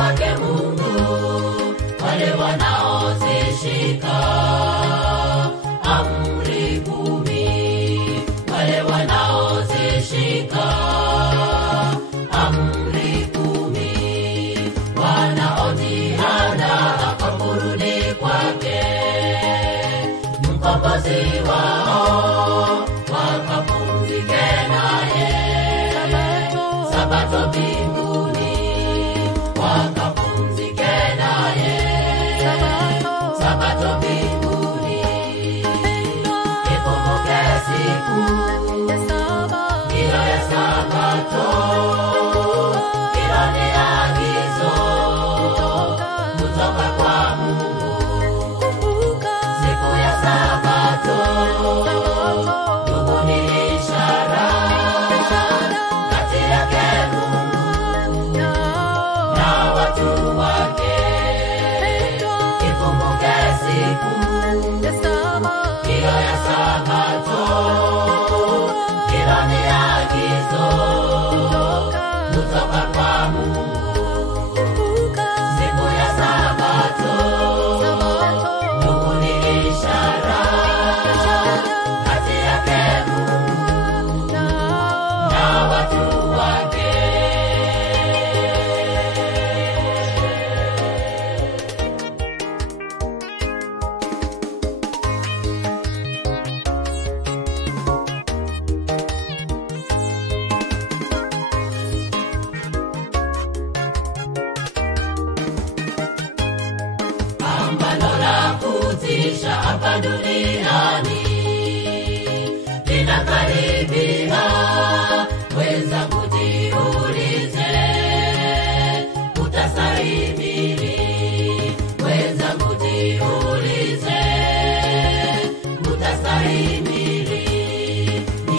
wake Mungu wale wanaozishika amri 10, wale wanaozishika amri 10, wanaojiandaa kwa kurudi kwake Mkombozi wao, wakapumzike naye Sabato mbinguni, wakapumzike naye Sabato mbinguni. Ikumbuke siku hiyo ya Sabato, hilo ni agizo kutoka kwa Mungu. Siku ya Sabato ndugu ni ishara kati yake Mungu na watu wake. Ikumbuke siku hiyo ya Sabato, hilo ni agizo kutoka kwa Mungu. Siku ya Sabato ndugu ni ishara kati yake Mungu na watu wake. Ambalo la kutisha hapa duniani linakaribia, weza kujiulize utasahimili, weza kujiulize utasahimili.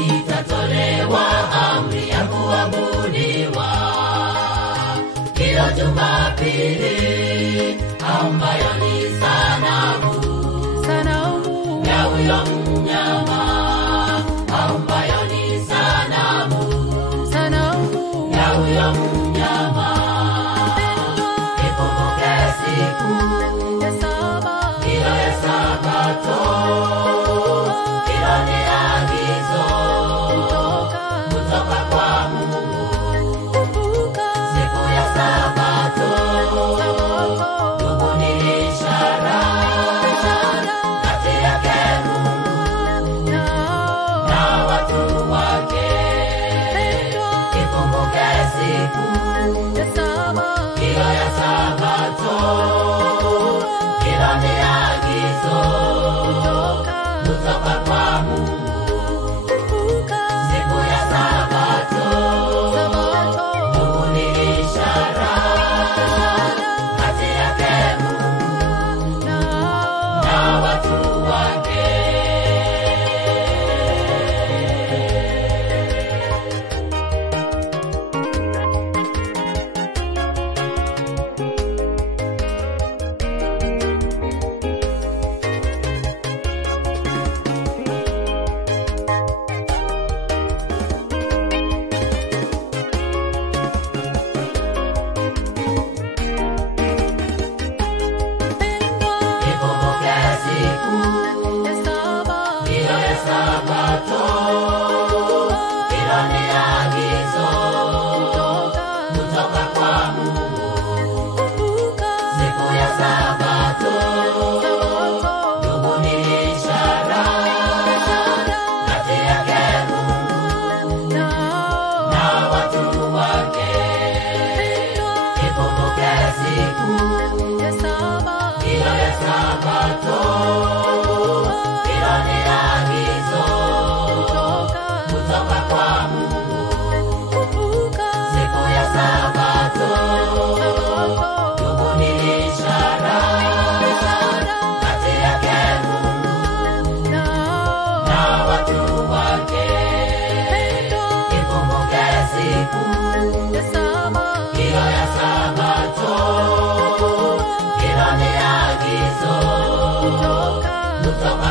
Itatolewa amri ya kuabudiwa hiyo Jumapili, ambayo ni sanamu ya huyo mnyama, ambayo ni sanamu ya huyo mnyama. Ikumbuke siku hiyo ya Sabato, hilo ni agizo kutoka kwa Mungu. Siku ya Sabato ndugu ni ishara kati yake Mungu na watu wake. Ikumbuke siku hiyo ya Sabato, hilo ni agizo kutoka kwa Mungu. Siku ya Sabato ndugu ni ishara kati yake Mungu na watu wake. Ikumbuke siku hiyo ya Sabato, hilo ni agizo kutoka kwa Mungu. Siku ya Sabato ndugu ni ishara kati yake Mungu na watu wake. Ikumbuke siku hiyo ya Sabato, hilo ni agizo kutoka kwa Mungu. Siku ya Sabato ndugu ni ishara kati yake Mungu na watu wake. Ikumbuke siku hiyo ya Sabato, hilo ni agizo kutoka